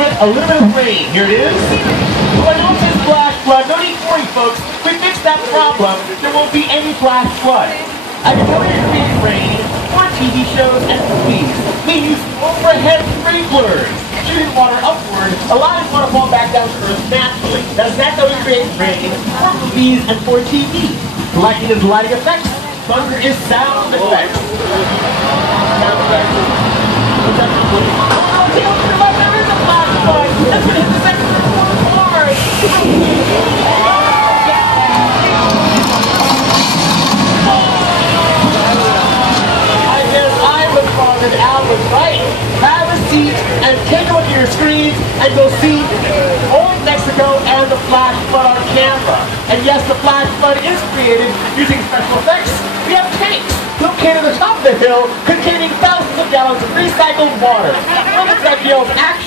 with a little bit of rain. Here it is. When it says flash flood, no need to worry, folks. We fixed that problem. There won't be any flash flood. As you know, to create rain for TV shows and movies, we use overhead sprinklers, shooting water upward, allowing water to fall back down to earth naturally. That's how we create rain for movies and for TV. Lighting is lighting effects. Thunder is sound effects. Sound effects. Okay, open them up. There is a flash flood. That's going to hit the second and fourth bars. And Al was right. Have a seat and take a look at your screens and you'll see Old Mexico and the flash flood on camera. And yes, the flash flood is created using special effects. We have tanks located at the top of the hill containing thousands of gallons of recycled water. One of that yells action.